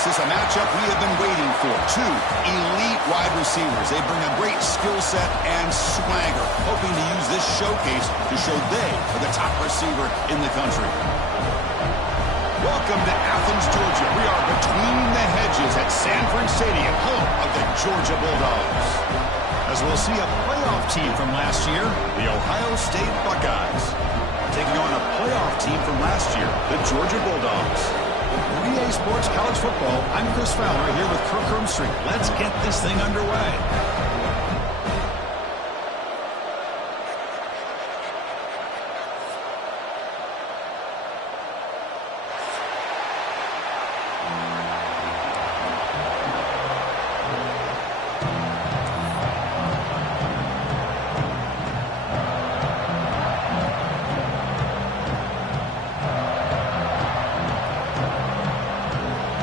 This is a matchup we have been waiting for. Two elite wide receivers. They bring a great skill set and swagger, hoping to use this showcase to show they are the top receiver in the country. Welcome to Athens, Georgia. We are between the hedges at Sanford Stadium, home of the Georgia Bulldogs. As we'll see a playoff team from last year, the Ohio State Buckeyes, taking on a playoff team from last year, the Georgia Bulldogs. EA Sports College Football, I'm Chris Fowler here with Kirk Hermstreet. Let's get this thing underway.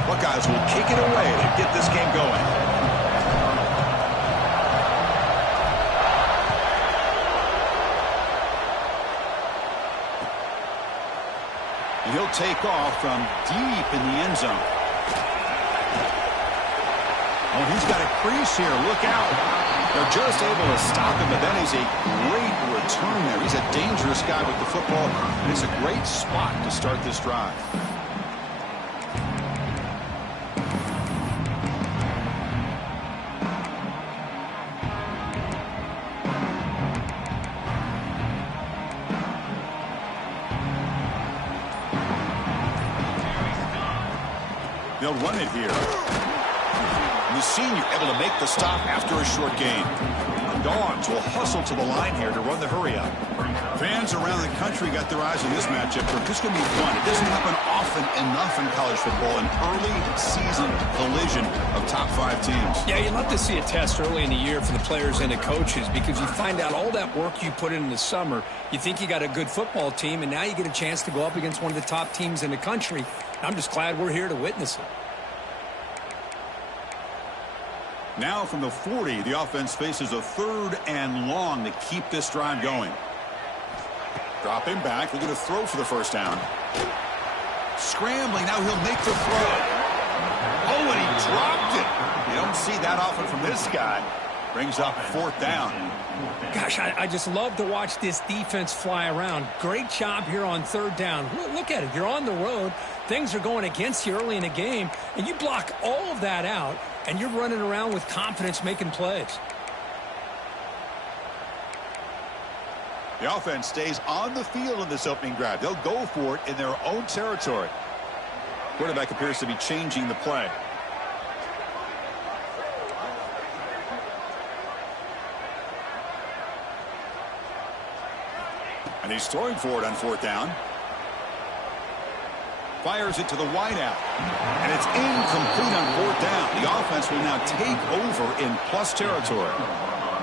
Buckeyes will kick it away to get this game going. And he'll take off from deep in the end zone. Oh, he's got a crease here. Look out. They're just able to stop him, but that is a great return there. He's a dangerous guy with the football, and it's a great spot to start this drive. They'll run it here. And the senior able to make the stop after a short gain. Dogs will hustle to the line here to run the hurry up. Fans around the country got their eyes on this matchup. This is going to be fun. It doesn't happen often enough in college football, an early season collision of top 5 teams. Yeah, you'd love to see a test early in the year for the players and the coaches, because you find out all that work you put in the summer. You think you got a good football team, and now you get a chance to go up against one of the top teams in the country. I'm just glad we're here to witness it. Now from the 40, the offense faces a 3rd and long to keep this drive going. Dropping back, looking to throw for the first down. Scrambling, now he'll make the throw. Oh, and he dropped it. You don't see that often from this guy. Brings up 4th down. Gosh, I just love to watch this defense fly around. Great job here on 3rd down. Look at it. You're on the road. Things are going against you early in the game, and you block all of that out, and you're running around with confidence making plays. The offense stays on the field in this opening drive. They'll go for it in their own territory. Quarterback appears to be changing the play. And he's throwing for it on 4th down. Fires it to the wideout. And it's incomplete on 4th down. The offense will now take over in plus territory.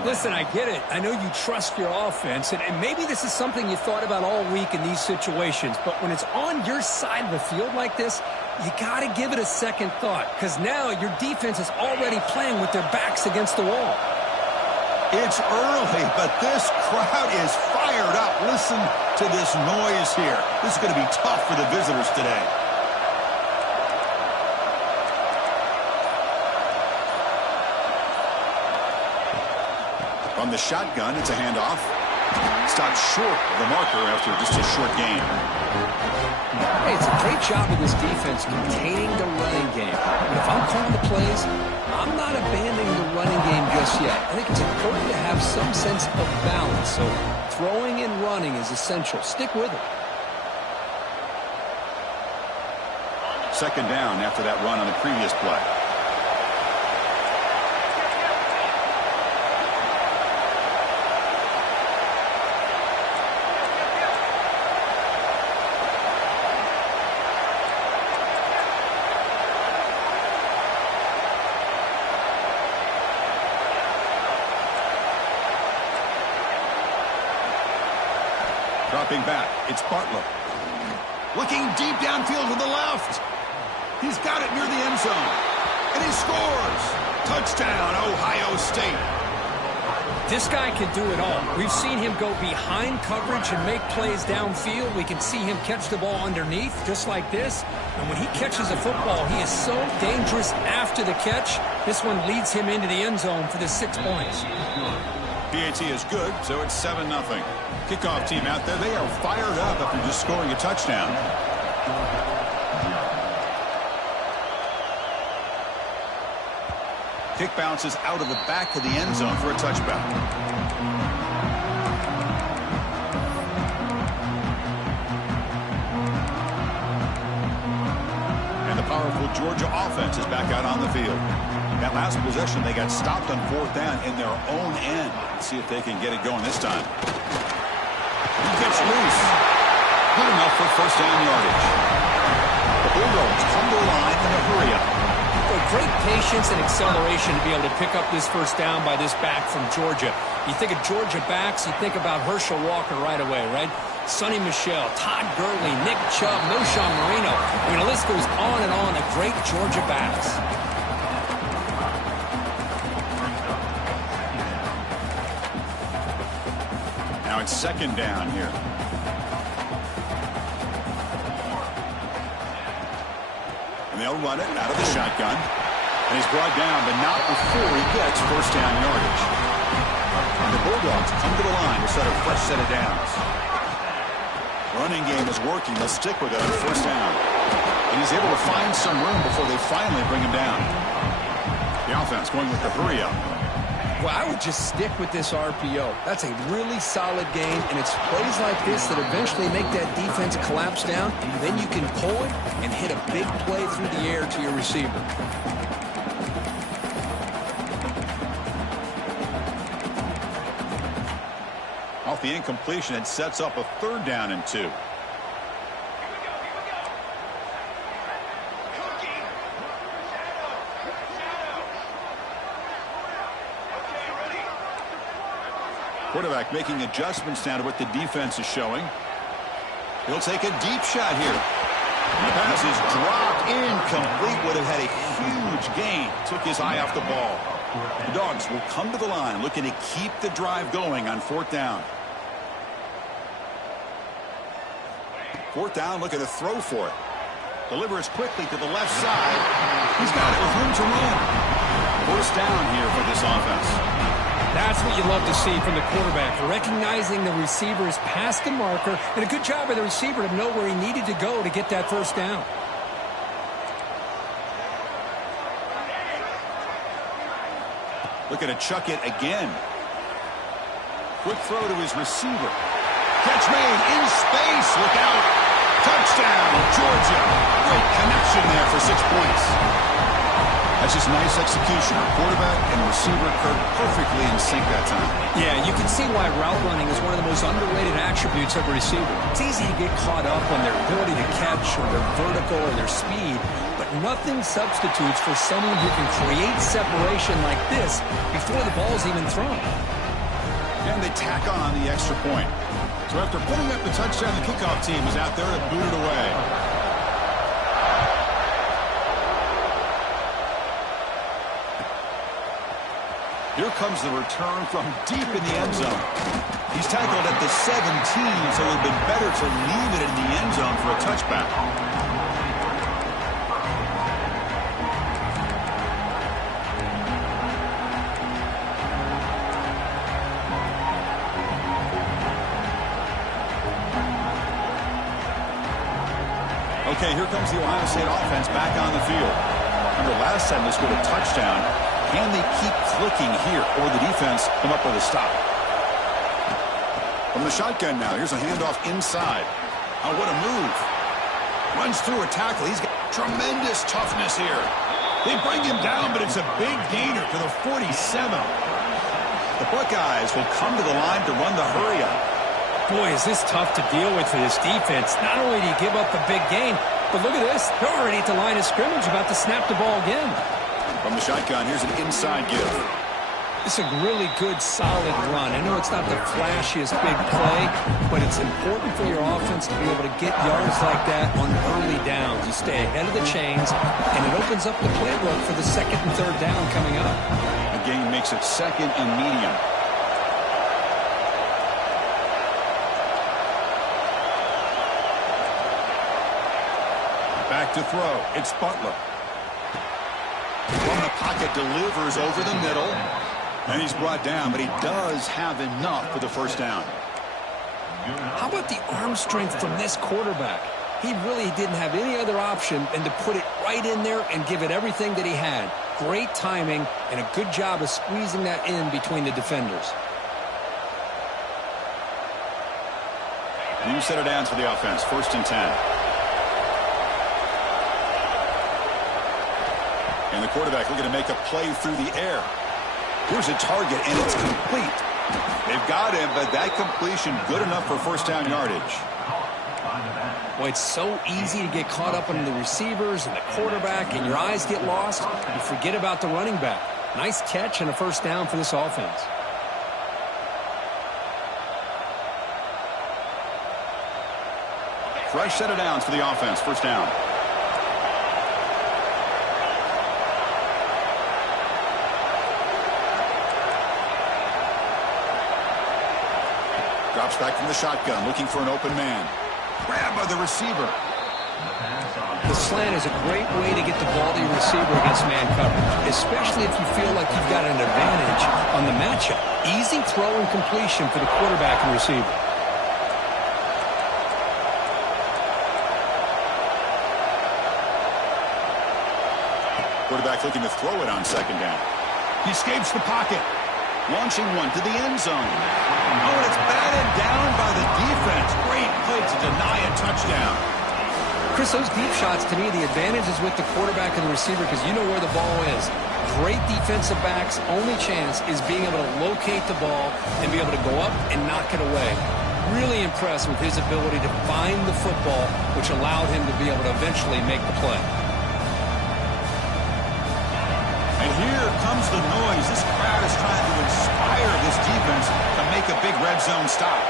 Listen, I get it. I know you trust your offense, and maybe this is something you thought about all week in these situations, but when it's on your side of the field like this, you got to give it a second thought, because now your defense is already playing with their backs against the wall. It's early, but this crowd is fired up. Listen to this noise here. This is going to be tough for the visitors today. From the shotgun, it's a handoff. Stopped short of the marker after just a short gain. Hey, it's a great job of this defense containing the running game. But if I'm calling the plays, I'm not abandoning the running game just yet. I think it's important to have some sense of balance. So throwing and running is essential. Stick with it. 2nd down after that run on the previous play. Dropping back, it's Bartlett. Looking deep downfield to the left. He's got it near the end zone. And he scores. Touchdown, Ohio State. This guy can do it all. We've seen him go behind coverage and make plays downfield. We can see him catch the ball underneath, just like this. And when he catches a football, he is so dangerous after the catch. This one leads him into the end zone for the 6 points. PAT is good, so it's 7-0. Kickoff team out there, they are fired up after just scoring a touchdown. Kick bounces out of the back of the end zone for a touchback. And the powerful Georgia offense is back out on the field. That last possession, they got stopped on 4th down in their own end. Let's see if they can get it going this time. He gets loose. Good enough for 1st down yardage. The Bulldogs come to the line in a hurry-up. Great patience and acceleration to be able to pick up this 1st down by this back from Georgia. You think of Georgia backs, you think about Herschel Walker right away, right? Sonny Michel, Todd Gurley, Nick Chubb, Noshawn Marino. I mean, the list goes on and on of great Georgia backs. Now it's 2nd down here. And they'll run it out of the shotgun. And he's brought down, but not before he gets 1st down yardage. And the Bulldogs come to the line to set a fresh set of downs. Running game is working. They'll stick with it on 1st down. And he's able to find some room before they finally bring him down. The offense going with the hurry-up. Well, I would just stick with this RPO. That's a really solid game, and it's plays like this that eventually make that defense collapse down, and then you can pull it and hit a big play through the air to your receiver. Off the incompletion, it sets up a 3rd down and 2. Quarterback making adjustments now to what the defense is showing. He'll take a deep shot here. The pass is dropped incomplete. Would have had a huge gain. Took his eye off the ball. The Dogs will come to the line looking to keep the drive going on 4th down. 4th down, looking to throw for it. Delivers quickly to the left side. He's got it with room to run. 1st down here for this offense. That's what you love to see from the quarterback, recognizing the receiver is past the marker, and a good job by the receiver to know where he needed to go to get that 1st down. Looking to chuck it again. Quick throw to his receiver. Catch made in space. Look out. Touchdown, Georgia. Great connection there for 6 points. That's just nice execution. Quarterback and receiver perfectly in sync that time. Yeah, you can see why route running is one of the most underrated attributes of a receiver. It's easy to get caught up on their ability to catch or their vertical or their speed, but nothing substitutes for someone who can create separation like this before the ball's even thrown. And they tack on the extra point. So after putting up the touchdown, the kickoff team is out there to boot it away. Here comes the return from deep in the end zone. He's tackled at the 17, so it would have been better to leave it in the end zone for a touchback. Okay, here comes the Ohio State offense back on the field. Remember, last time they scored a touchdown. Can they keep clicking here, or the defense come up with a stop? From the shotgun now, here's a handoff inside. Oh, what a move. Runs through a tackle. He's got tremendous toughness here. They bring him down, but it's a big gainer to the 47. The Buckeyes will come to the line to run the hurry-up. Boy, is this tough to deal with for this defense. Not only do you give up the big gain, but look at this. They're already at the line of scrimmage about to snap the ball again. From the shotgun, here's an inside give. It's a really good, solid run. I know it's not the flashiest big play, but it's important for your offense to be able to get yards like that on early downs. You stay ahead of the chains, and it opens up the playbook for the 2nd and 3rd down coming up. The game makes it 2nd and medium. to throw. It's Butler. From the pocket, delivers over the middle. And he's brought down, but he does have enough for the first down. How about the arm strength from this quarterback? He really didn't have any other option than to put it right in there and give it everything that he had. Great timing and a good job of squeezing that in between the defenders. New set of downs for the offense. 1st and 10. And the quarterback looking to make a play through the air. Here's a target, and it's complete. They've got him, but that completion good enough for first down yardage. Well, it's so easy to get caught up in the receivers and the quarterback, and your eyes get lost. You forget about the running back. Nice catch and a first down for this offense. Fresh set of downs for the offense. First down. Drops back from the shotgun, looking for an open man. Grab by the receiver. The slant is a great way to get the ball to your receiver against man coverage, especially if you feel like you've got an advantage on the matchup. Easy throw and completion for the quarterback and receiver. Quarterback looking to throw it on second down. He escapes the pocket. Launching one to the end zone. Oh, and it's batted down by the defense. Great play to deny a touchdown. Chris, those deep shots, to me, the advantage is with the quarterback and the receiver because you know where the ball is. Great defensive backs' only chance is being able to locate the ball and be able to go up and knock it away. Really impressed with his ability to find the football, which allowed him to be able to eventually make the play. And here comes the noise. This crowd is trying to inspire this defense to make a big red zone stop.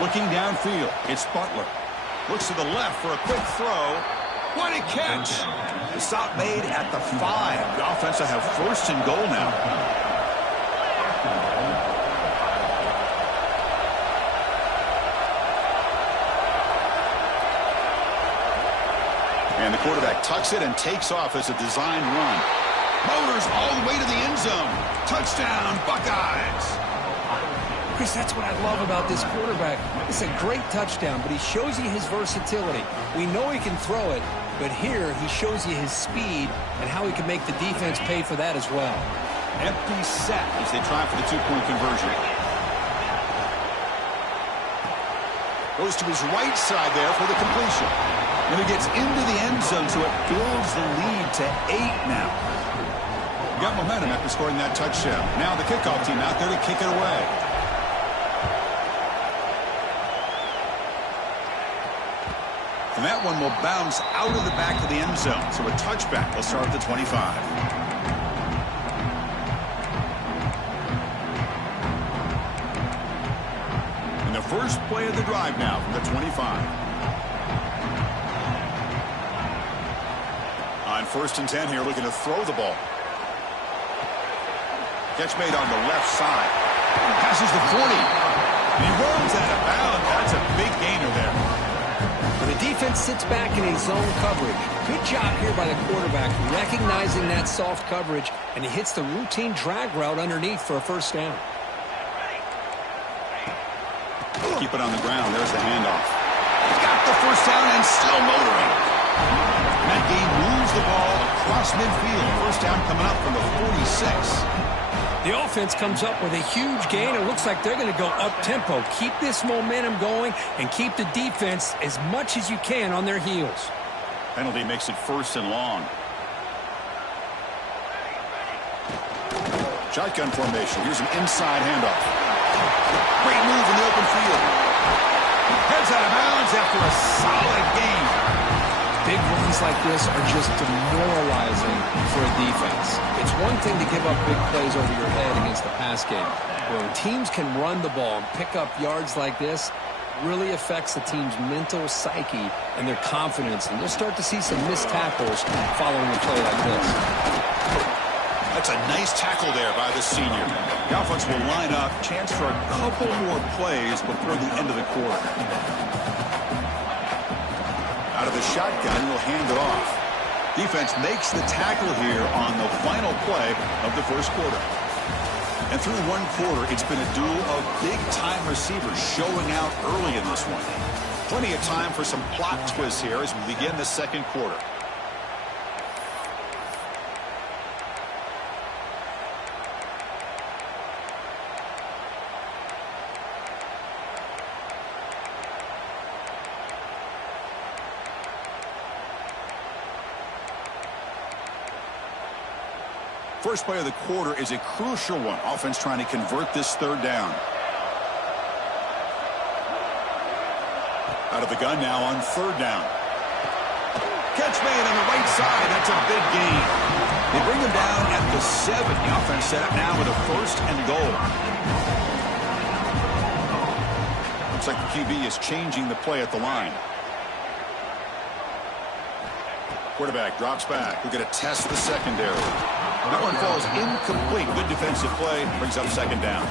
Looking downfield, it's Butler. Looks to the left for a quick throw. What a catch! The stop made at the 5. The offense will have 1st and goal now. And the quarterback tucks it and takes off as a design run. Motors all the way to the end zone. Touchdown, Buckeyes! Chris, that's what I love about this quarterback. It's a great touchdown, but he shows you his versatility. We know he can throw it, but here he shows you his speed and how he can make the defense pay for that as well. Empty set as they try for the 2-point conversion. Goes to his right side there for the completion. And he gets into the end zone, so it builds the lead to 8 now. Got momentum after scoring that touchdown. Now the kickoff team out there to kick it away. And that one will bounce out of the back of the end zone. So a touchback will start at the 25. And the first play of the drive now from the 25. On 1st and 10 here, looking to throw the ball. Catch made on the left side. Passes the 40. And he rolls out of bounds. That's a big gainer there. When the defense sits back in a zone coverage, good job here by the quarterback recognizing that soft coverage, and he hits the routine drag route underneath for a first down. Keep it on the ground. There's the handoff. He's got the first down and still motoring. That game moves the ball across midfield. First down coming up from the 46. The offense comes up with a huge gain. It looks like they're going to go up-tempo. Keep this momentum going and keep the defense as much as you can on their heels. Penalty makes it 1st and long. Shotgun formation. Here's an inside handoff. Great move in the open field. Heads out of bounds after a solid gain. Big runs like this are just demoralizing for a defense. It's one thing to give up big plays over your head against the pass game. But when teams can run the ball and pick up yards like this, really affects the team's mental psyche and their confidence, and you'll start to see some missed tackles following a play like this. That's a nice tackle there by the senior. The offense will line up. Chance for a couple more plays before the end of the quarter. Out of the shotgun, he'll hand it off. Defense makes the tackle here on the final play of the first quarter. And through one quarter, it's been a duel of big-time receivers showing out early in this one. Plenty of time for some plot twists here as we begin the second quarter. First play of the quarter is a crucial one. Offense trying to convert this third down. Out of the gun now on third down. Catch made on the right side. That's a big gain. They bring him down at the 7. The offense set up now with a first and goal. Looks like the QB is changing the play at the line. Quarterback drops back. We're going to test the secondary. That one falls incomplete. Good defensive play. Brings up second down.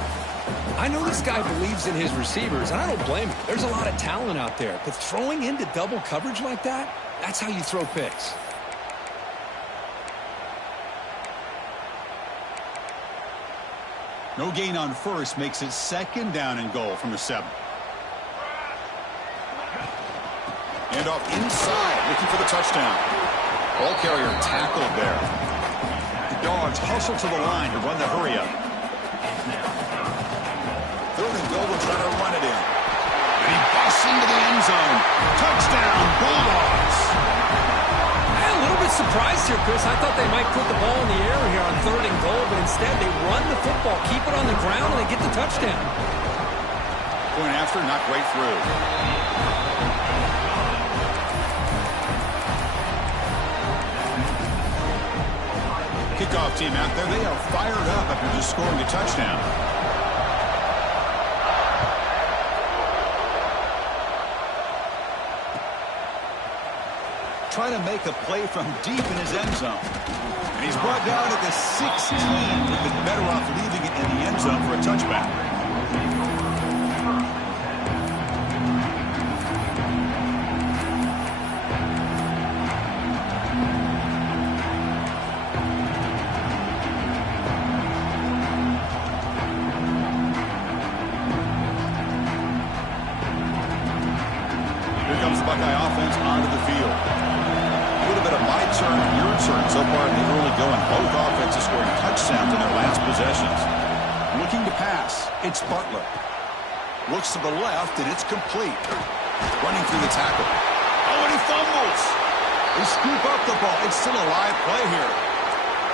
I know this guy believes in his receivers, and I don't blame him. There's a lot of talent out there. But throwing into double coverage like that, that's how you throw picks. No gain on first makes it second down and goal from the 7. And off inside, looking for the touchdown. Ball carrier tackled there. The Dogs hustle to the line to run the hurry up. Third and goal, will try to run it in. And he busts into the end zone. Touchdown, Bulldogs. I'm a little bit surprised here, Chris. I thought they might put the ball in the air here on third and goal, but instead they run the football, keep it on the ground, and they get the touchdown. Going after, not right through. Kickoff team out there. They are fired up after just scoring a touchdown. Trying to make a play from deep in his end zone. And he's brought down at the 16. They've been better off leaving it in the end zone for a touchback. Buckeye offense onto the field. A little bit of my turn, your turn so far in the early going. Both offenses scoring touchdowns in their last possessions. Looking to pass. It's Butler. Looks to the left, and it's complete. Running through the tackle. Oh, and he fumbles. They scoop up the ball. It's still a live play here.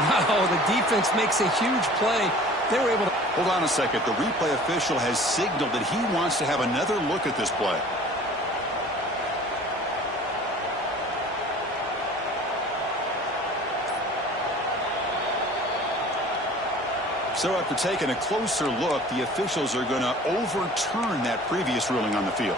Wow, the defense makes a huge play. They were able to... Hold on a second. The replay official has signaled that he wants to have another look at this play. So after taking a closer look, the officials are going to overturn that previous ruling on the field.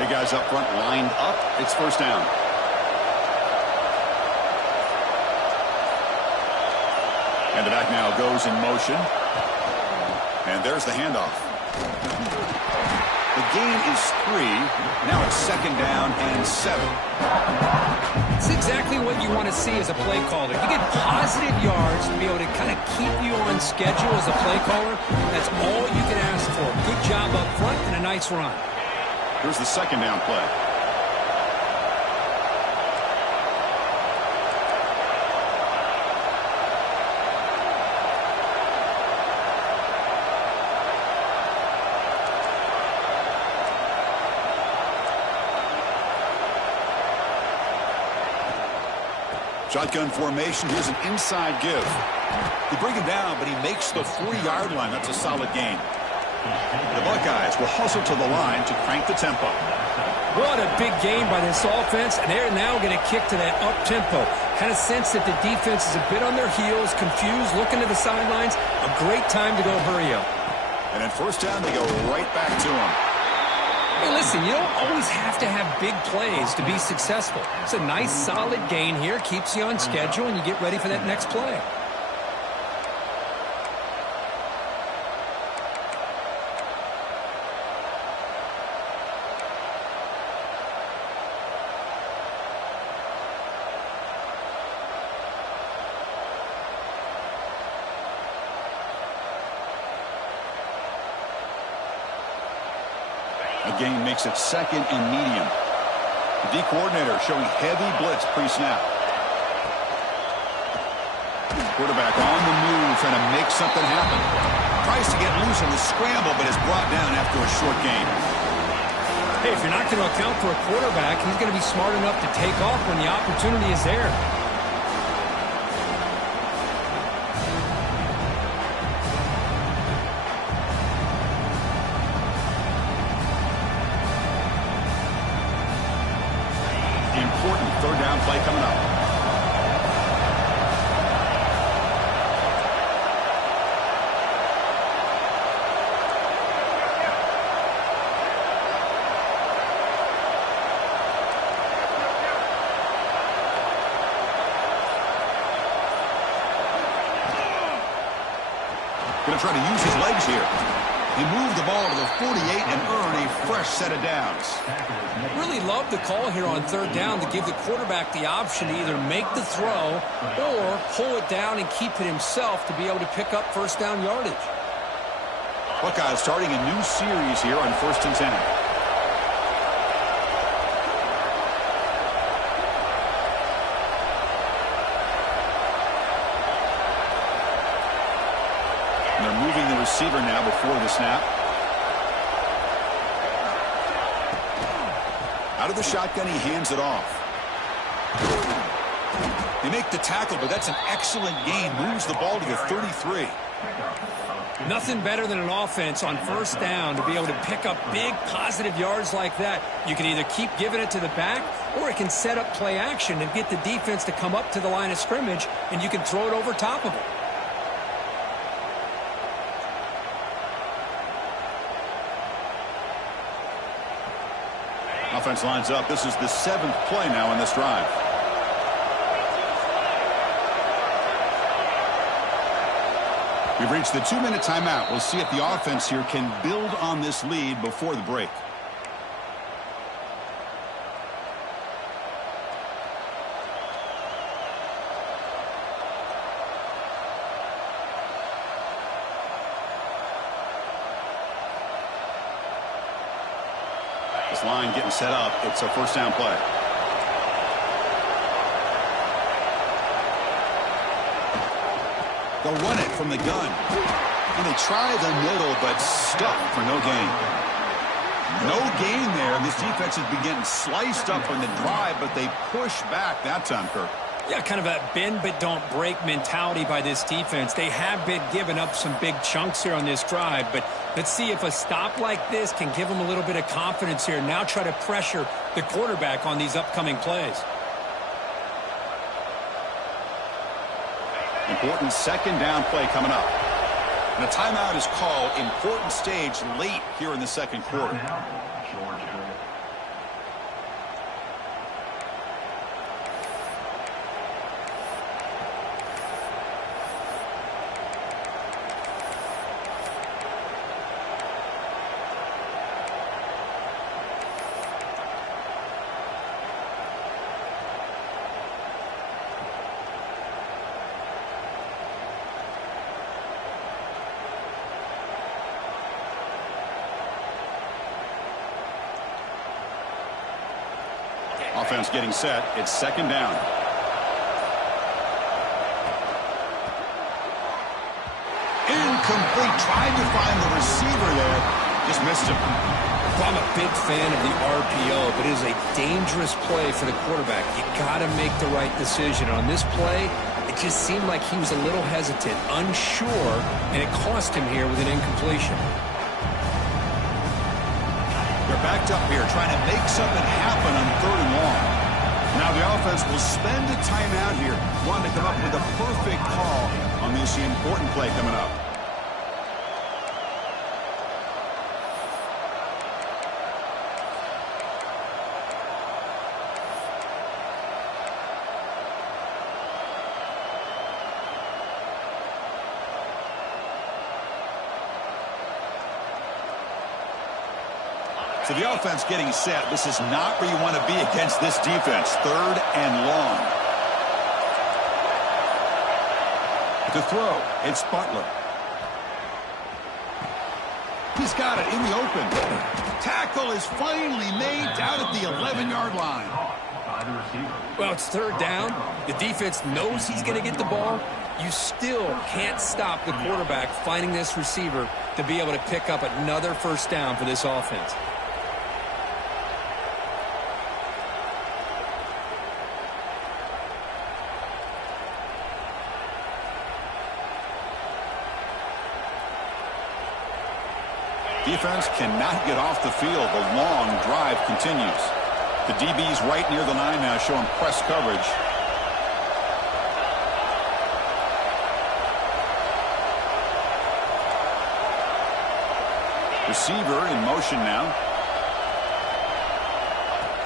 Big guys up front lined up. It's first down. And the back now goes in motion. And there's the handoff. The gain is 3. Now it's second down and 7. It's exactly what you want to see as a play caller. You get positive yards to be able to kind of keep you on schedule as a play caller. That's all you can ask for. Good job up front and a nice run. Here's the second down play. Shotgun formation. Here's an inside give. They bring him down, but he makes the 3-yard line. That's a solid gain. The Buckeyes will hustle to the line to crank the tempo. What a big game by this offense, and they're now going to kick to that up-tempo. Kind of sense that the defense is a bit on their heels, confused, looking to the sidelines. A great time to go hurry up. And at first down, they go right back to him. Hey, listen, you don't always have to have big plays to be successful. It's a nice, solid gain here, keeps you on schedule, and you get ready for that next play. The game makes it second and medium. The D coordinator showing heavy blitz pre-snap. Quarterback on the move, trying to make something happen. Tries to get loose on the scramble, but is brought down after a short gain. Hey, if you're not going to account for a quarterback, he's going to be smart enough to take off when the opportunity is there. Important third down play coming up. Going to try to use his legs here. He moved the ball to the 48 and earn a fresh set of downs. Really love the call here on third down to give the quarterback the option to either make the throw or pull it down and keep it himself to be able to pick up first down yardage. Buckeyes starting a new series here on 1st and 10. And they're moving the receiver now before the snap. Out of the shotgun, he hands it off. They make the tackle, but that's an excellent gain. Moves the ball to the 33. Nothing better than an offense on first down to be able to pick up big positive yards like that. You can either keep giving it to the back, or it can set up play action and get the defense to come up to the line of scrimmage, and you can throw it over top of it. Offense lines up. This is the 7th play now in this drive. We've reached the 2-minute timeout. We'll see if the offense here can build on this lead before the break. This line getting set up. It's a first down play. They'll run it from the gun. And they try the middle, but stuck for no gain. No gain there. This defense has been getting sliced up on the drive, but they push back that time, Kirk. Yeah, kind of a bend but don't break mentality by this defense. They have been giving up some big chunks here on this drive, but let's see if a stop like this can give them a little bit of confidence here. Now try to pressure the quarterback on these upcoming plays. Important second down play coming up. And a timeout is called. Important stage late here in the second quarter. Offense getting set. It's second down. Incomplete. Tried to find the receiver there. Just missed him. Well, I'm a big fan of the RPO, but it is a dangerous play for the quarterback. You got to make the right decision. On this play, it just seemed like he was a little hesitant, unsure, and it cost him here with an incompletion. They're backed up here trying to make something happen on 3rd and long. Now the offense will spend a timeout here, wanting to come up with a perfect call on this important play coming up. So the offense getting set. This is not where you want to be against this defense. 3rd and long. To throw, it's Butler. He's got it in the open. Tackle is finally made down at the 11-yard line. Well, it's 3rd down. The defense knows he's going to get the ball. You still can't stop the quarterback finding this receiver to be able to pick up another 1st down for this offense. Defense cannot get off the field. The long drive continues. The DB's right near the line now, showing press coverage. Receiver in motion now.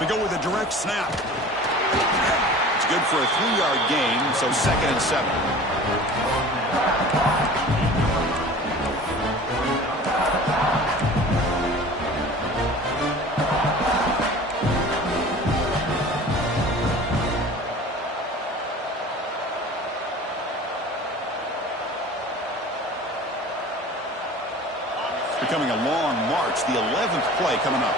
They go with a direct snap. It's good for a 3-yard gain, so 2nd and 7. Becoming a long march, the 11th play coming up.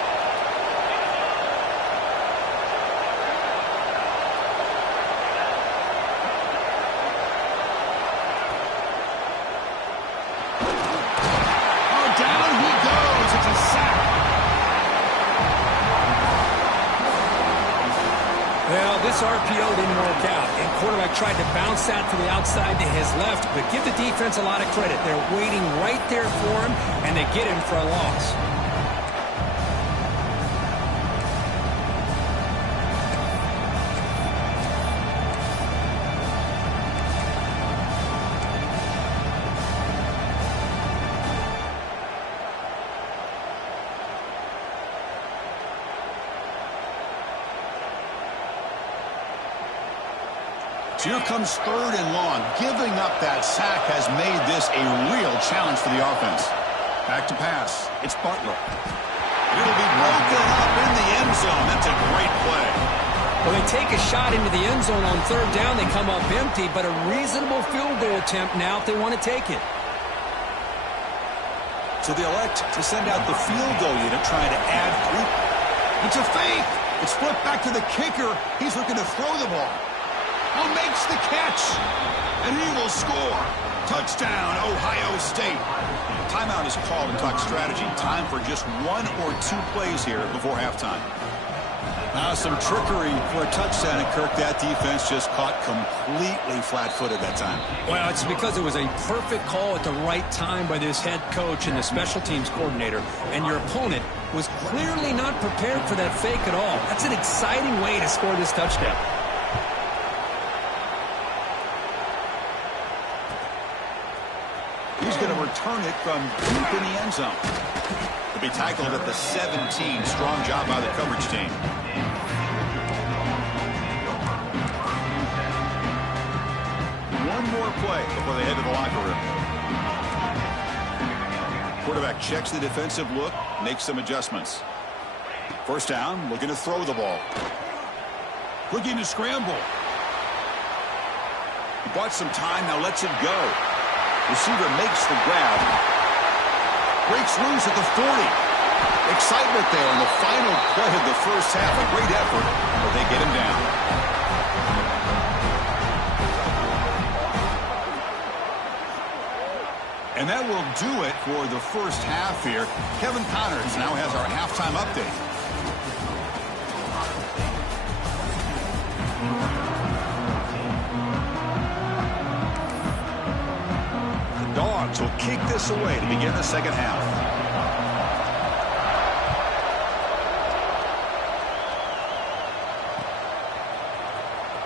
Oh, down he goes. It's a sack. Well, this RPO didn't work out, and quarterback tried to bounce that to the outside to his left, but give the defense a lot of credit. They're waiting right there for him, and they get him for a loss. So here comes 3rd and long. Giving up that sack has made this a real challenge for the offense. Back to pass. It's Butler. It'll be broken up in the end zone. That's a great play. Well, they take a shot into the end zone on 3rd down. They come up empty, but a reasonable field goal attempt now if they want to take it. So they elect to send out the field goal unit trying to add 3. It's a fake. It's flipped back to the kicker. He's looking to throw the ball. Oh, makes the catch, and he will score. Touchdown, Ohio State. Timeout is called and talk strategy. Time for just 1 or 2 plays here before halftime. Now some trickery for a touchdown, and Kirk, that defense just caught completely flat-footed that time. Well, it's because it was a perfect call at the right time by this head coach and the special teams coordinator, and your opponent was clearly not prepared for that fake at all. That's an exciting way to score this touchdown. He's going to return it from deep in the end zone. To be tackled at the 17. Strong job by the coverage team. One more play before they head to the locker room. Quarterback checks the defensive look, makes some adjustments. 1st down, looking to throw the ball. Looking to scramble. He bought some time, now lets it go. Receiver makes the grab. Breaks loose at the 40. Excitement there in the final play of the 1st half. A great effort, but they get him down. And that will do it for the 1st half here. Kevin Connors now has our halftime update. Will kick this away to begin the 2nd half.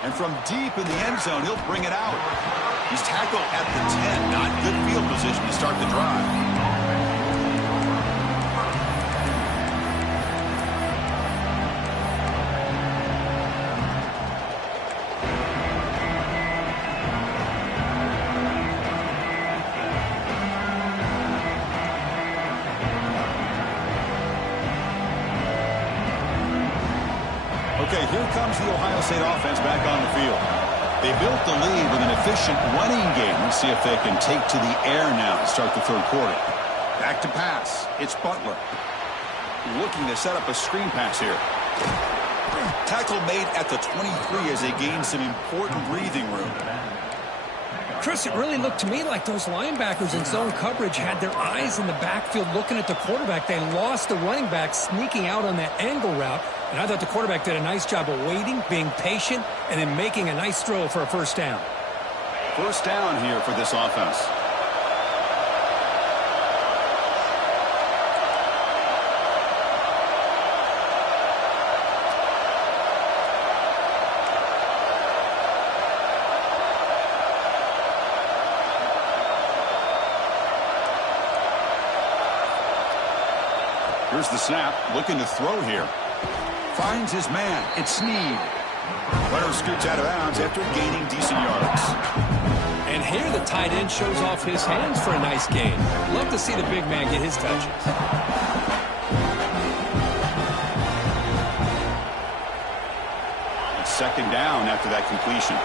And from deep in the end zone, he'll bring it out. He's tackled at the 10. Not good field position to start the drive. Okay, here comes the Ohio State offense back on the field. They built the lead with an efficient running game. Let's see if they can take to the air now to start the third quarter. Back to pass. It's Butler. Looking to set up a screen pass here. Tackle made at the 23 as they gain some important breathing room. Chris, it really looked to me like those linebackers in zone coverage had their eyes in the backfield looking at the quarterback. They lost the running back sneaking out on that angle route. And I thought the quarterback did a nice job of waiting, being patient, and then making a nice throw for a first down. First down here for this offense. Here's the snap, looking to throw here. Finds his man. It's Snead. Runner scoots out of bounds after gaining decent yards. And here the tight end shows off his hands for a nice gain. Love to see the big man get his touches. It's second down after that completion.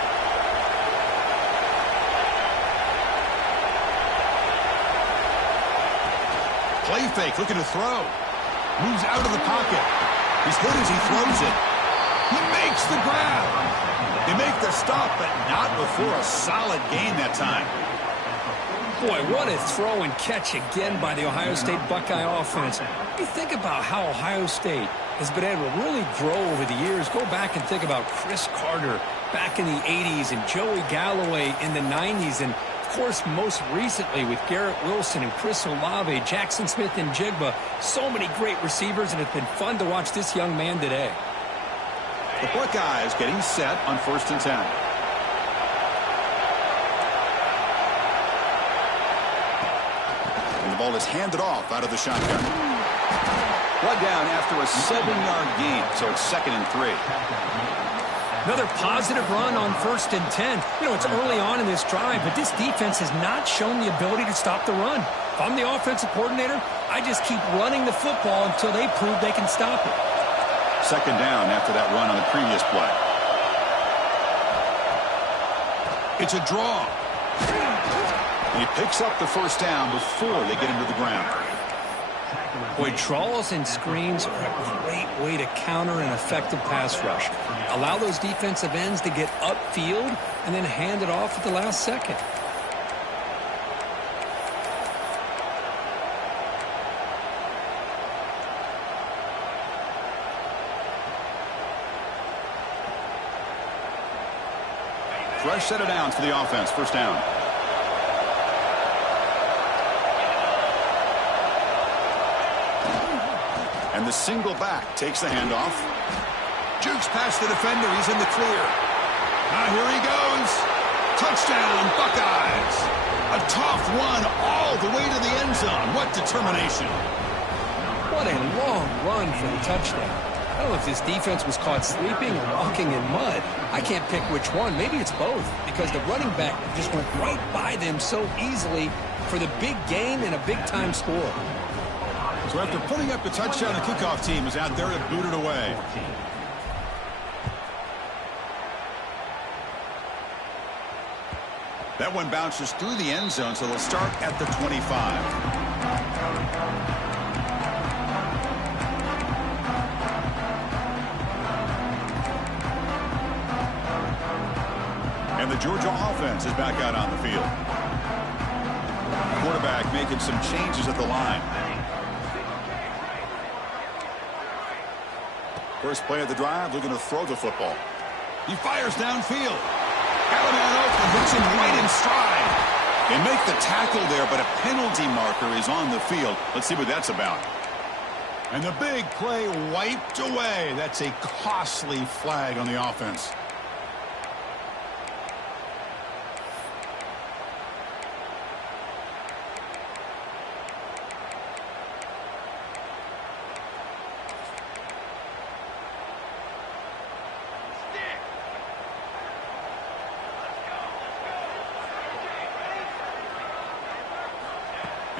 Play fake, looking to throw. Moves out of the pocket. He's hit as he throws it. He makes the grab. They make the stop, but not before a solid gain that time. Boy, what a throw and catch again by the Ohio State Buckeye offense. You think about how Ohio State has been able to really grow over the years. Go back and think about Chris Carter back in the 80s and Joey Galloway in the 90s. And, of course, most recently with Garrett Wilson and Chris Olave, Jackson Smith and Jigba. So many great receivers, and it's been fun to watch this young man today. The Buckeyes getting set on 1st and 10. And the ball is handed off out of the shotgun. Brought down after a 7-yard gain, so it's 2nd and 3. Another positive run on 1st and 10. You know, it's early on in this drive, but this defense has not shown the ability to stop the run. If I'm the offensive coordinator, I just keep running the football until they prove they can stop it. 2nd down after that run on the previous play. It's a draw. And he picks up the first down before they get him to the ground. Boy, draws and screens are a great way to counter an effective pass rush. Allow those defensive ends to get upfield and then hand it off at the last second. Fresh set of downs for the offense. First down. And the single back takes the handoff. Jukes past the defender. He's in the clear. Now here he goes. Touchdown, Buckeyes. A tough run all the way to the end zone. What determination. What a long run for the touchdown. I don't know if this defense was caught sleeping or walking in mud. I can't pick which one. Maybe it's both, because the running back just went right by them so easily for the big gain and a big-time score. So after putting up the touchdown, the kickoff team is out there to boot it away. That one bounces through the end zone, so they'll start at the 25. And the Georgia offense is back out on the field. Quarterback making some changes at the line. First play of the drive, looking to throw the football. He fires downfield. Alabama open, hits him right in stride. They make the tackle there, but a penalty marker is on the field. Let's see what that's about. And the big play wiped away. That's a costly flag on the offense.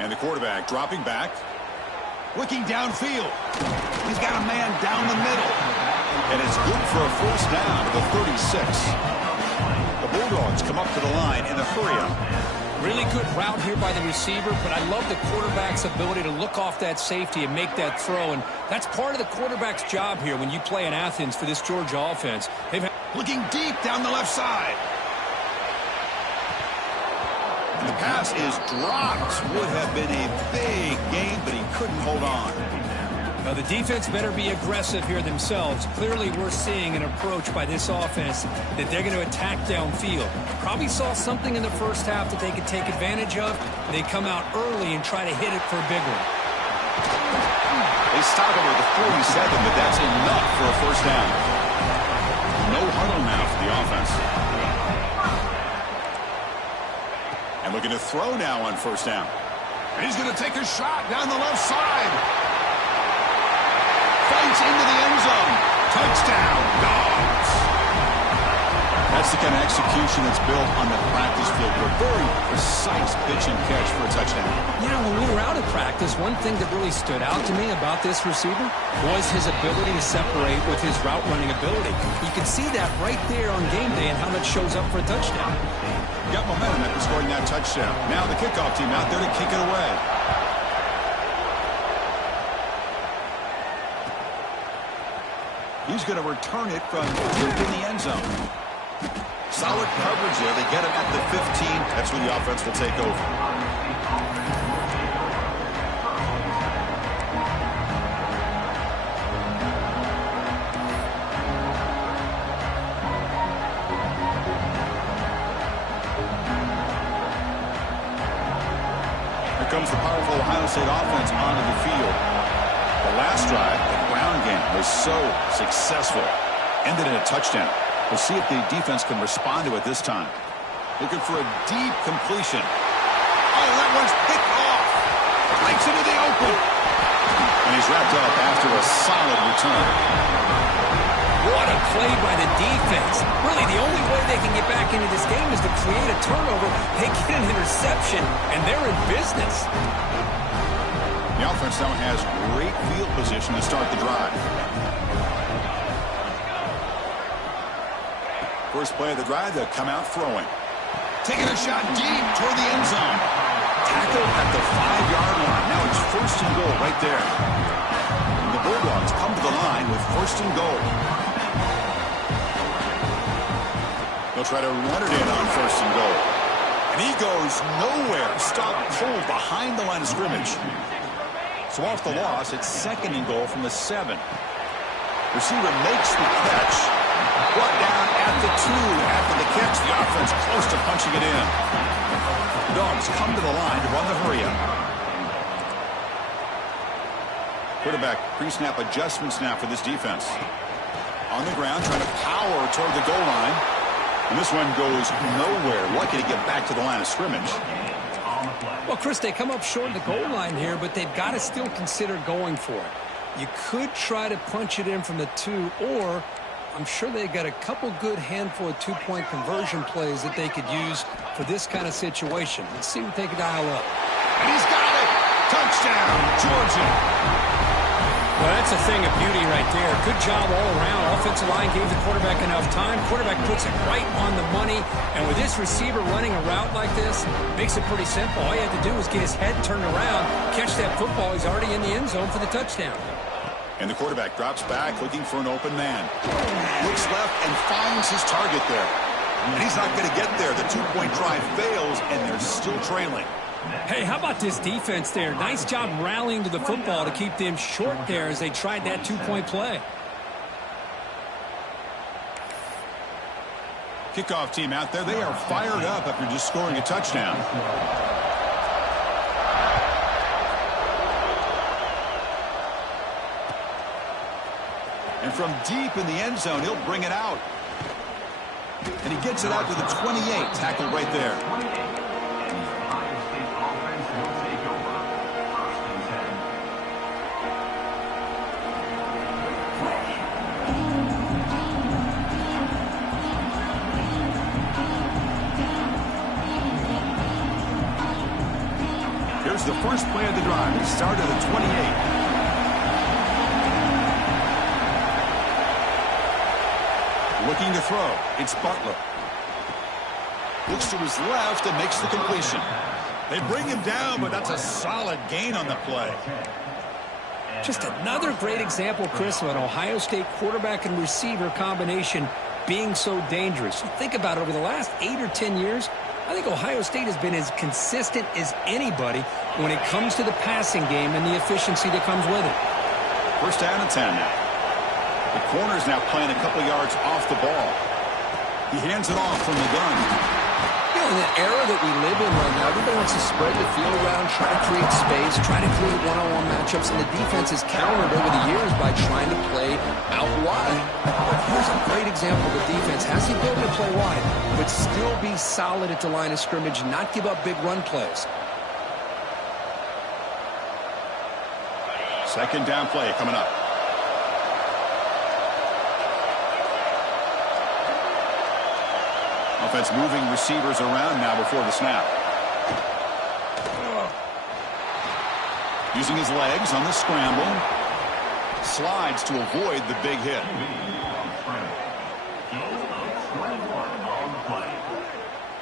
And the quarterback dropping back. Looking downfield. He's got a man down the middle. And it's good for a first down to the 36. The Bulldogs come up to the line in a hurry-up. Really good route here by the receiver, but I love the quarterback's ability to look off that safety and make that throw. And that's part of the quarterback's job here when you play in Athens for this Georgia offense. Looking deep down the left side. And the pass is dropped. Would have been a big gain, but he couldn't hold on. Now the defense better be aggressive here themselves. Clearly we're seeing an approach by this offense that they're going to attack downfield. Probably saw something in the first half that they could take advantage of. They come out early and try to hit it for a big one. They stop him at the 47, but that's enough for a first down. No huddle now for the offense. And looking to throw now on first down. And he's going to take a shot down the left side. Fights into the end zone. Touchdown, Dogs. That's the kind of execution that's built on the practice field. A very precise pitch and catch for a touchdown. Yeah, when we were out at practice, one thing that really stood out to me about this receiver was his ability to separate with his route running ability. You can see that right there on game day and how that shows up for a touchdown. Got momentum after scoring that touchdown. Now the kickoff team out there to kick it away. He's going to return it from deep in the end zone. Solid coverage there. They get him at the 15. That's where the offense will take over. Here comes the powerful Ohio State offense onto the field. The last drive, the ground game, was so successful. Ended in a touchdown. We'll see if the defense can respond to it this time. Looking for a deep completion. Oh, that one's picked off. Breaks into the open. And he's wrapped up after a solid return. What a play by the defense. Really, the only way they can get back into this game is to create a turnover. They get an interception, and they're in business. The offense now has great field position to start the drive. First play of the drive, they'll come out throwing. Taking a shot deep toward the end zone. Tackle at the 5-yard line. Now it's first and goal right there. And the Bulldogs come to the line with first and goal. They'll try to run it in on first and goal. And he goes nowhere. Stop cold behind the line of scrimmage. So off the loss, it's second and goal from the 7. Receiver makes the catch. Brought down at the 2 after the catch. The offense close to punching it in. The Dogs come to the line to run the hurry-up. Quarterback pre-snap adjustments now for this defense. On the ground, trying to power toward the goal line. And this one goes nowhere. Lucky to get back to the line of scrimmage. Well, Chris, they come up short of the goal line here, but they've got to still consider going for it. You could try to punch it in from the 2, or I'm sure they got a couple good handful of two-point conversion plays that they could use for this kind of situation. Let's see what they can dial up. And he's got it! Touchdown, Georgia! Well, that's a thing of beauty right there. Good job all around. Offensive line gave the quarterback enough time. Quarterback puts it right on the money. And with this receiver running a route like this, makes it pretty simple. All you have to do is get his head turned around, catch that football. He's already in the end zone for the touchdown. And the quarterback drops back, looking for an open man. Looks left and finds his target there. And he's not going to get there. The two-point drive fails, and they're still trailing. Hey, how about this defense there? Nice job rallying to the football to keep them short there as they tried that two-point play. Kickoff team out there. They are fired up after just scoring a touchdown. And from deep in the end zone, he'll bring it out. And he gets it out to the 28. Tackled right there. is the first play of the drive. It started at 28. Looking to throw. It's Butler. Looks to his left and makes the completion. They bring him down, but that's a solid gain on the play. Just another great example, Chris, of an Ohio State quarterback and receiver combination being so dangerous. Think about it. Over the last 8 or 10 years, I think Ohio State has been as consistent as anybody when it comes to the passing game and the efficiency that comes with it. First down and 10 now. The corner's now playing a couple yards off the ball. He hands it off from the gun. You know, in the era that we live in right now, everybody wants to spread the field around, try to create space, try to create one-on-one matchups, and the defense has countered over the years by trying to play out wide. But here's a great example. The defense has the ability to play wide, but still be solid at the line of scrimmage, not give up big run plays. Second down play coming up. Offense moving receivers around now before the snap. Using his legs on the scramble. Slides to avoid the big hit.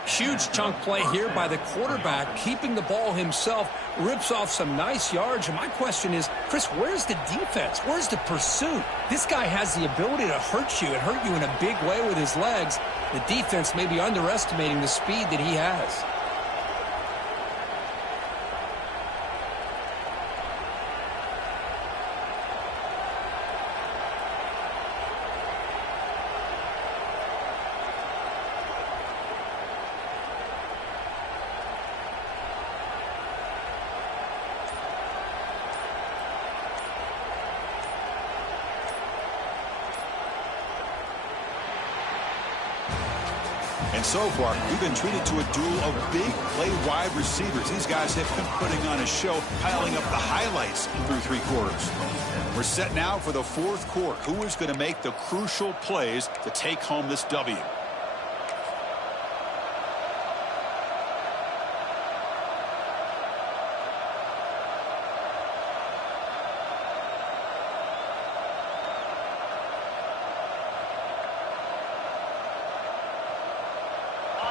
Huge chunk play here by the quarterback, keeping the ball himself, rips off some nice yards. And my question is, Chris, where's the defense? Where's the pursuit? This guy has the ability to hurt you and hurt you in a big way with his legs. The defense may be underestimating the speed that he has. And so far, we've been treated to a duel of big play wide receivers. These guys have been putting on a show, piling up the highlights through 3 quarters. We're set now for the 4th quarter. Who is going to make the crucial plays to take home this W?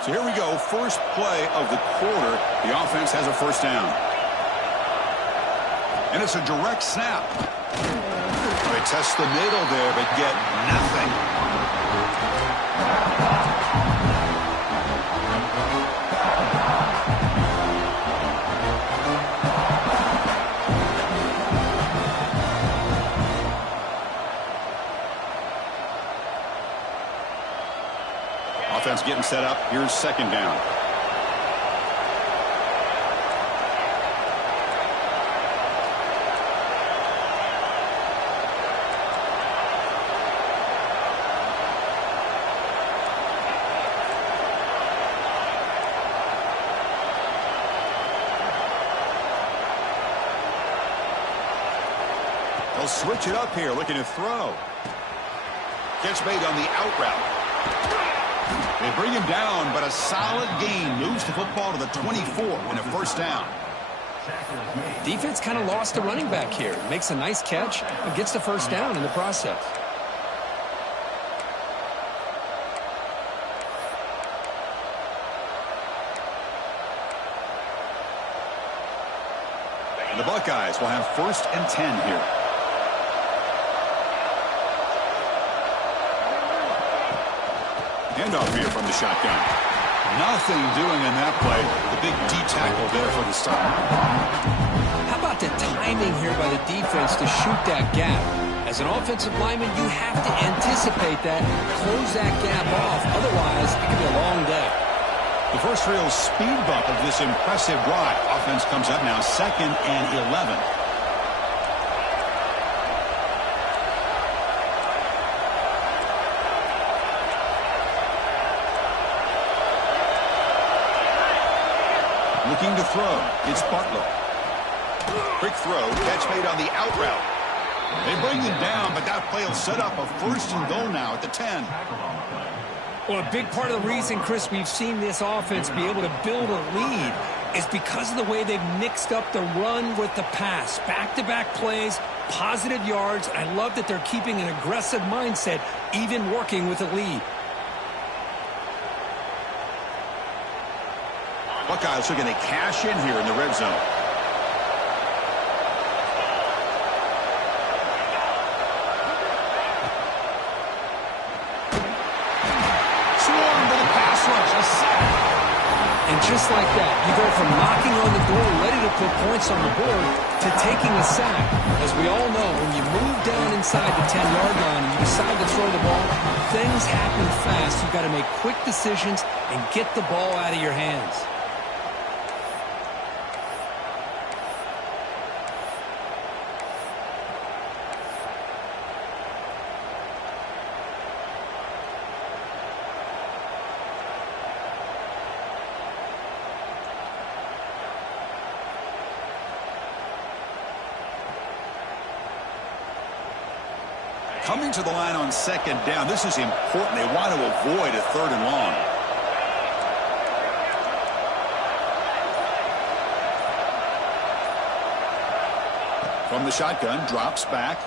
So here we go, first play of the quarter. The offense has a first down. And it's a direct snap. They test the middle there, but get nothing. Offense getting set up. Here's second down. They'll switch it up here, looking to throw. Catch made on the out route. They bring him down, but a solid gain moves the football to the 24 and a first down. Defense kind of lost the running back here. Makes a nice catch and gets the first down in the process. The Buckeyes will have first and 10 here. Handoff here from the shotgun. Nothing doing in that play. The big D tackle there for the start. How about the timing here by the defense to shoot that gap? As an offensive lineman, you have to anticipate that, close that gap off. Otherwise, it could be a long day. The first real speed bump of this impressive drive. Offense comes up now, 2nd and 11. Looking to throw. It's Butler. Quick throw. Catch made on the out route. They bring him down, but that play will set up a first and goal now at the 10. Well, a big part of the reason, Chris, we've seen this offense be able to build a lead is because of the way they've mixed up the run with the pass. Back-to-back plays, positive yards, and I love that they're keeping an aggressive mindset, even working with a lead. Buckeyes looking to cash in here in the red zone. Swarm to the pass rush, a sack. And just like that, you go from knocking on the door, ready to put points on the board, to taking a sack. As we all know, when you move down inside the 10-yard line and you decide to throw the ball, things happen fast. You've got to make quick decisions and get the ball out of your hands. Coming to the line on second down. This is important. They want to avoid a 3rd and long. From the shotgun, drops back.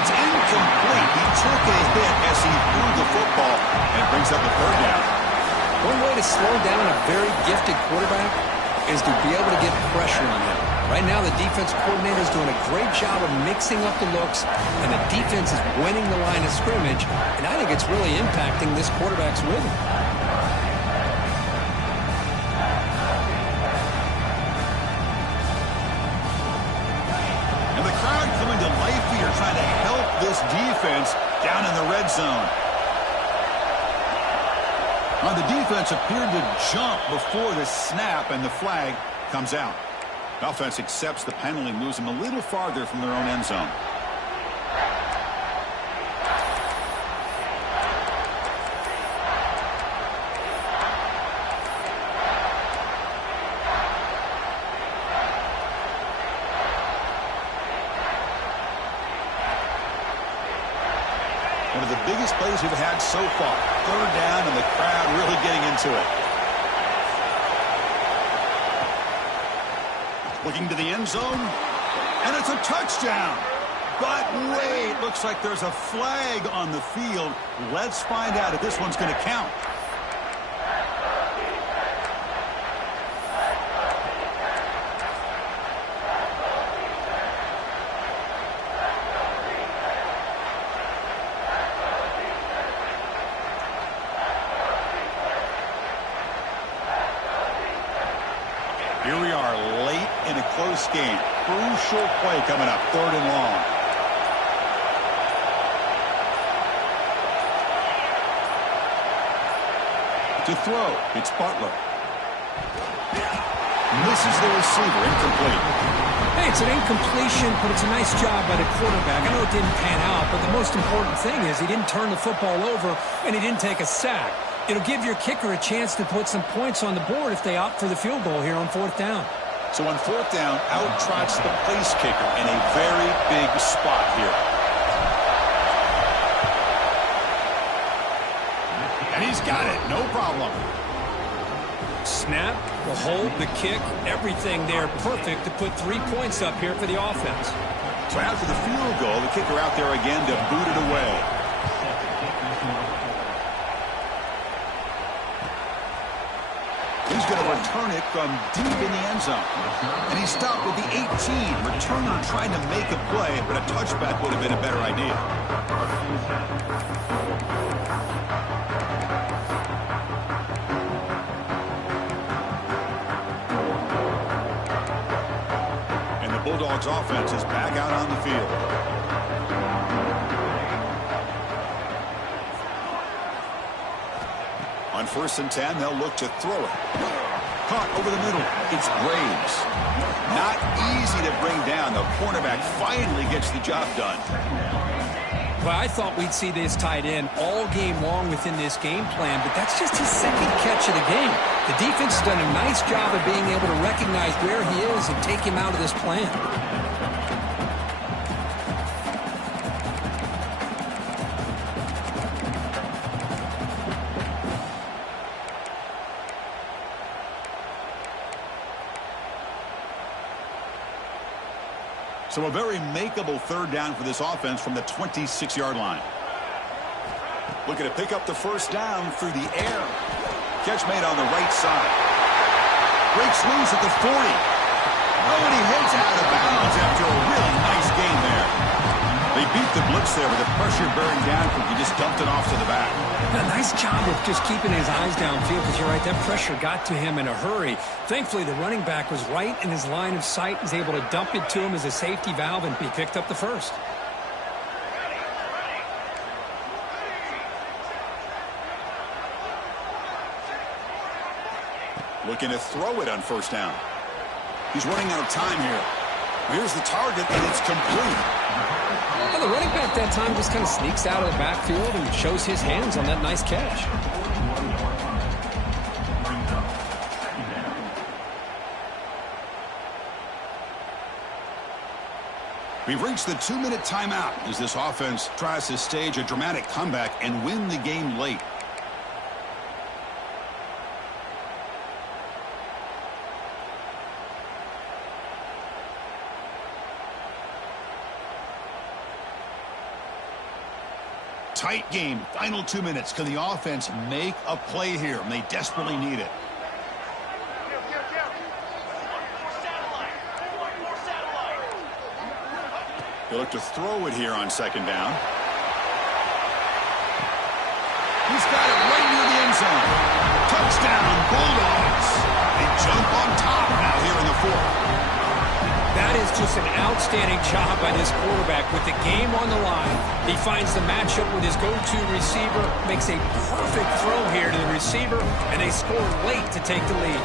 It's incomplete. He took a hit as he threw the football and brings up a 3rd down. One way to slow down a very gifted quarterback is to be able to get pressure on him. Right now, the defense coordinator is doing a great job of mixing up the looks, and the defense is winning the line of scrimmage, and I think it's really impacting this quarterback's rhythm. And the crowd coming to life here, trying to help this defense down in the red zone. Now, the defense appeared to jump before the snap, and the flag comes out. Offense accepts the penalty, moves them a little farther from their own end zone. One of the biggest plays we've had so far. 3rd down, and the crowd really getting into it. Looking to the end zone, and it's a touchdown. But wait, looks like there's a flag on the field. Let's find out if this one's going to count. Here we are late in a close game. Crucial play coming up, 3rd and long. To throw, it's Butler. Misses the receiver, incomplete. Hey, it's an incompletion, but it's a nice job by the quarterback. I know it didn't pan out, but the most important thing is he didn't turn the football over, and he didn't take a sack. It'll give your kicker a chance to put some points on the board if they opt for the field goal here on 4th down. So on 4th down, out trots the place kicker in a very big spot here. And he's got it, no problem. Snap, the hold, the kick, everything there perfect to put 3 points up here for the offense. So after the field goal, the kicker out there again to boot it away. He's going to return it from deep in the end zone. And he stopped at the 18. Returner trying to make a play, but a touchback would have been a better idea. And the Bulldogs offense is back out on the field. On 1st and 10, they'll look to throw it. Caught over the middle. It's Graves. Not easy to bring down. The cornerback finally gets the job done. Well, I thought we'd see this tight end all game long within this game plan, but that's just his 2nd catch of the game. The defense has done a nice job of being able to recognize where he is and take him out of this plan. So a very makeable third down for this offense from the 26-yard line. Looking to pick up the first down through the air. Catch made on the right side. Breaks loose at the 40. Oh, and he heads out of bounds after a really nice gain there. They beat the blitz there with the pressure bearing down because he just dumped it off to the back. Yeah, nice job of just keeping his eyes downfield, because you're right, that pressure got to him in a hurry. Thankfully, the running back was right in his line of sight. He was able to dump it to him as a safety valve, and he picked up the first. Looking to throw it on first down. He's running out of time here. Here's the target, and it's complete. Well, the running back that time just kind of sneaks out of the backfield and shows his hands on that nice catch. We've reached the 2-minute timeout as this offense tries to stage a dramatic comeback and win the game late. Tight game, final 2 minutes. Can the offense make a play here? And they desperately need it. They look to throw it here on second down. He's got it right near the end zone. Touchdown, Bulldogs. They jump on top now here in the fourth. That is just an outstanding job by this quarterback with the game on the line. He finds the matchup with his go-to receiver, makes a perfect throw here to the receiver, and they score late to take the lead.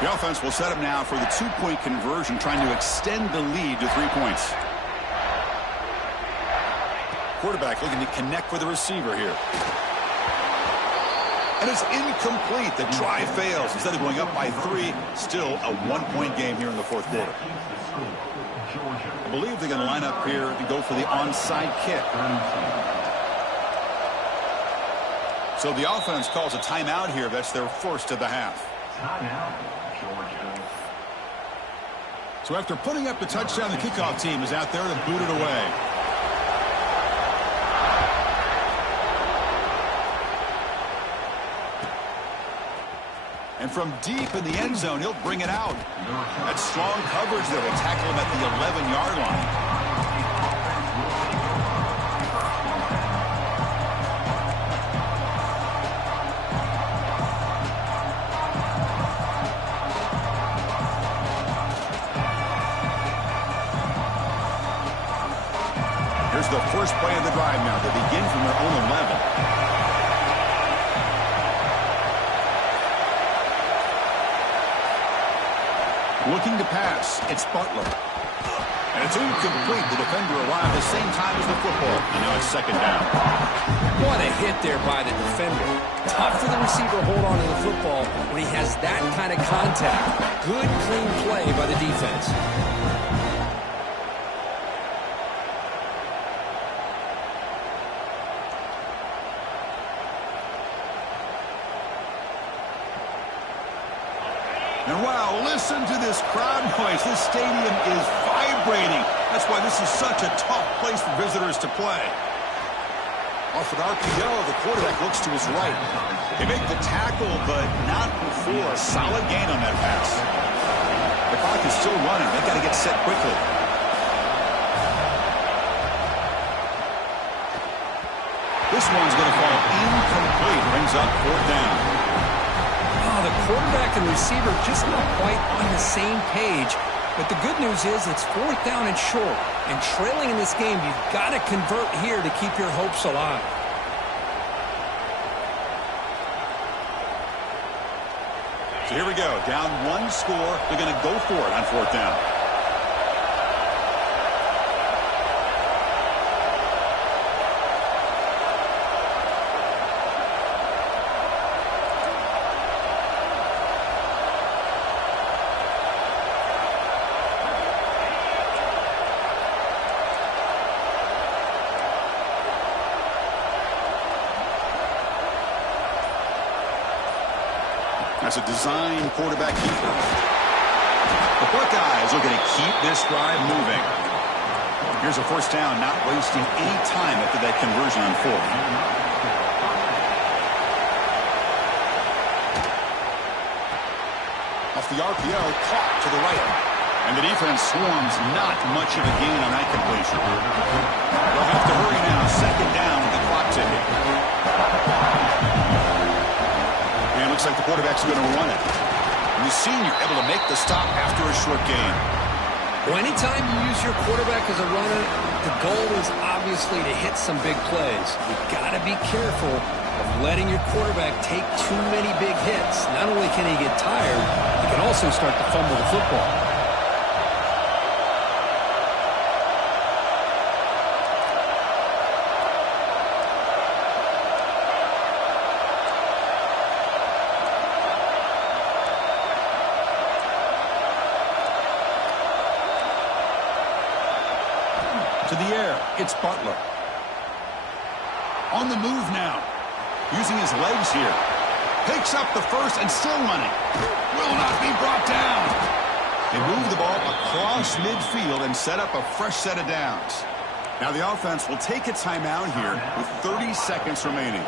The offense will set up now for the 2-point conversion, trying to extend the lead to 3 points. Quarterback looking to connect with the receiver here. And it's incomplete. The try fails. Instead of going up by 3, still a 1-point game here in the fourth quarter. I believe they're going to line up here to go for the onside kick. So the offense calls a timeout here. That's their first of the half. So after putting up the touchdown, the kickoff team is out there to boot it away. And from deep in the end zone, he'll bring it out. That's strong coverage there to tackle him at the 11-yard line. Here's the first play of the drive now. They begin from their own 11. Looking to pass. It's Butler. And it's incomplete. The defender arrived the same time as the football. And now it's second down. What a hit there by the defender. Tough for the receiver to hold on to the football when he has that kind of contact. Good, clean play by the defense. And wow, listen to this crowd noise. This stadium is vibrating. That's why this is such a tough place for visitors to play. Off an RPO, the quarterback looks to his right. They make the tackle, but not before a solid gain on that pass. The clock is still running. They've got to get set quickly. This one's going to fall incomplete. Brings up fourth down. The quarterback and receiver just not quite on the same page. But the good news is it's fourth down and short. And trailing in this game, you've got to convert here to keep your hopes alive. So here we go. Down one score. They're going to go for it on fourth down. As a design quarterback keeper. The Buckeyes looking to keep this drive moving. Here's a first down, not wasting any time after that conversion on fourth. Off the RPO, caught to the right. And the defense swarms, not much of a gain on that completion. They'll have to hurry now, second down with the clock ticking. And it looks like the quarterback's going to run it. And the senior able to make the stop after a short gain. Well, anytime you use your quarterback as a runner, the goal is obviously to hit some big plays. You've got to be careful of letting your quarterback take too many big hits. Not only can he get tired, he can also start to fumble the football. To the air, it's Butler. On the move now. Using his legs here. Picks up the first and still running. Will not be brought down. They move the ball across midfield and set up a fresh set of downs. Now the offense will take a timeout here with 30 seconds remaining.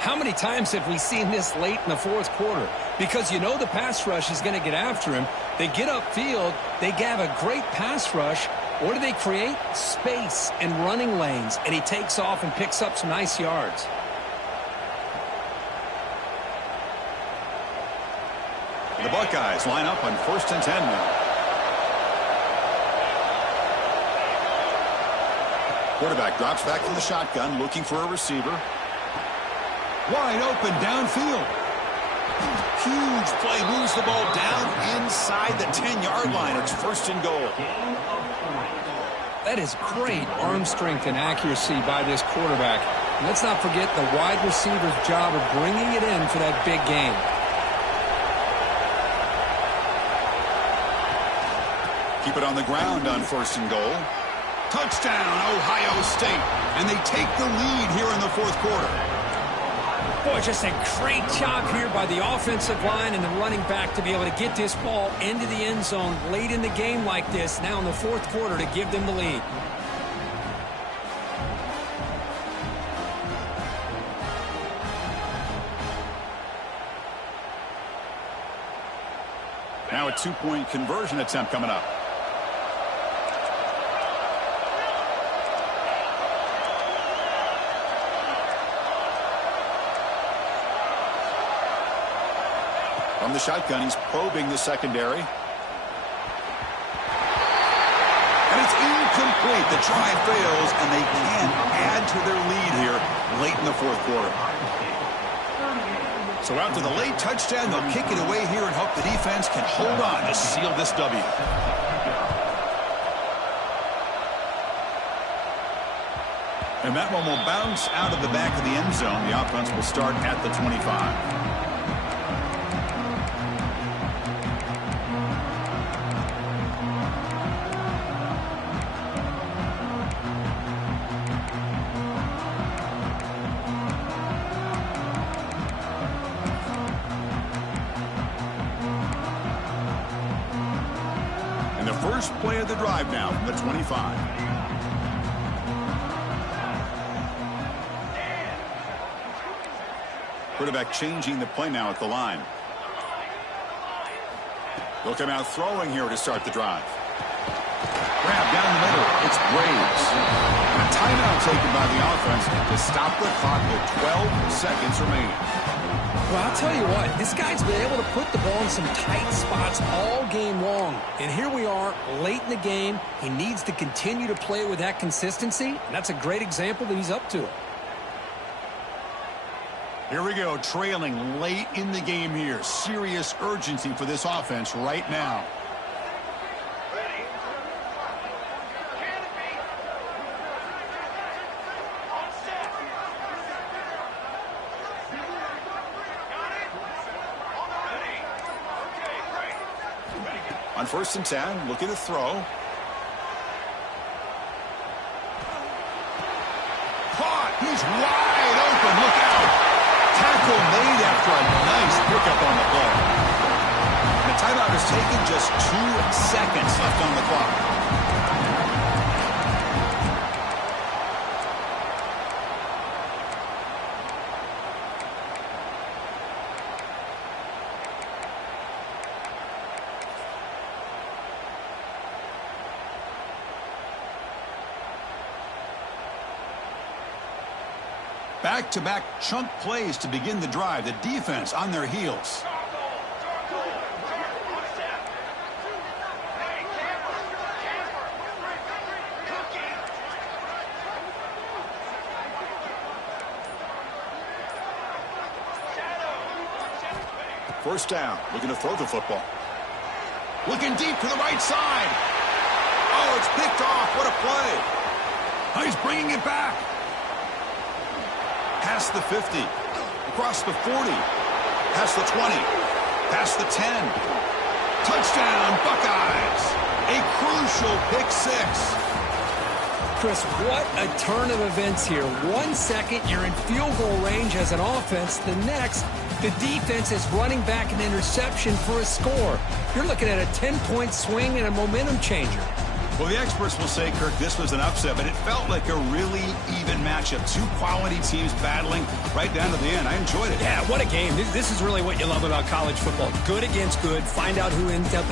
How many times have we seen this late in the fourth quarter? Because you know the pass rush is going to get after him. They get upfield. They have a great pass rush. What do they create? Space and running lanes. And he takes off and picks up some nice yards. The Buckeyes line up on 1st and 10 now. Quarterback drops back from the shotgun, looking for a receiver. Wide open downfield. Huge play, moves the ball down inside the 10-yard line. It's 1st and goal. That is great arm strength and accuracy by this quarterback. And let's not forget the wide receiver's job of bringing it in for that big game. Keep it on the ground on 1st and goal. Touchdown, Ohio State. And they take the lead here in the fourth quarter. Boy, just a great job here by the offensive line and the running back to be able to get this ball into the end zone late in the game like this, now in the fourth quarter, to give them the lead. Now a two-point conversion attempt coming up. From the shotgun, he's probing the secondary. And it's incomplete. The try fails, and they can't add to their lead here late in the fourth quarter. So after the late touchdown, they'll kick it away here and hope the defense can hold on to seal this W. And that one will bounce out of the back of the end zone. The offense will start at the 25. First play of the drive now from the 25. Quarterback changing the play now at the line. They'll come out throwing here to start the drive. Grab down the middle. It's Braves. And a timeout taken by the offense to stop the clock with 12 seconds remaining. Well, I'll tell you what, this guy's been able to put the ball in some tight spots all game long. And here we are, late in the game. He needs to continue to play with that consistency, and that's a great example that he's up to it. Here we go, trailing late in the game here. Serious urgency for this offense right now. On 1st and 10, looking to throw. Caught! He's wide open. Look out! Tackle made after a nice pickup on the play. was taken, just 2 seconds left on the clock. Back-to-back chunk plays to begin the drive. The defense on their heels. First down, looking to throw the football. Looking deep to the right side. Oh, it's picked off. What a play. Oh, he's bringing it back. Past the 50, across the 40, past the 20, past the 10. Touchdown, Buckeyes. A crucial pick six. Chris, what a turn of events here. 1 second, you're in field goal range as an offense. The next, the defense is running back an interception for a score. You're looking at a 10-point swing and a momentum changer. Well, the experts will say, Kirk, this was an upset, but it felt like a really even matchup. Two quality teams battling right down to the end. I enjoyed it. Yeah, what a game. This is really what you love about college football. Good against good. Find out who ends up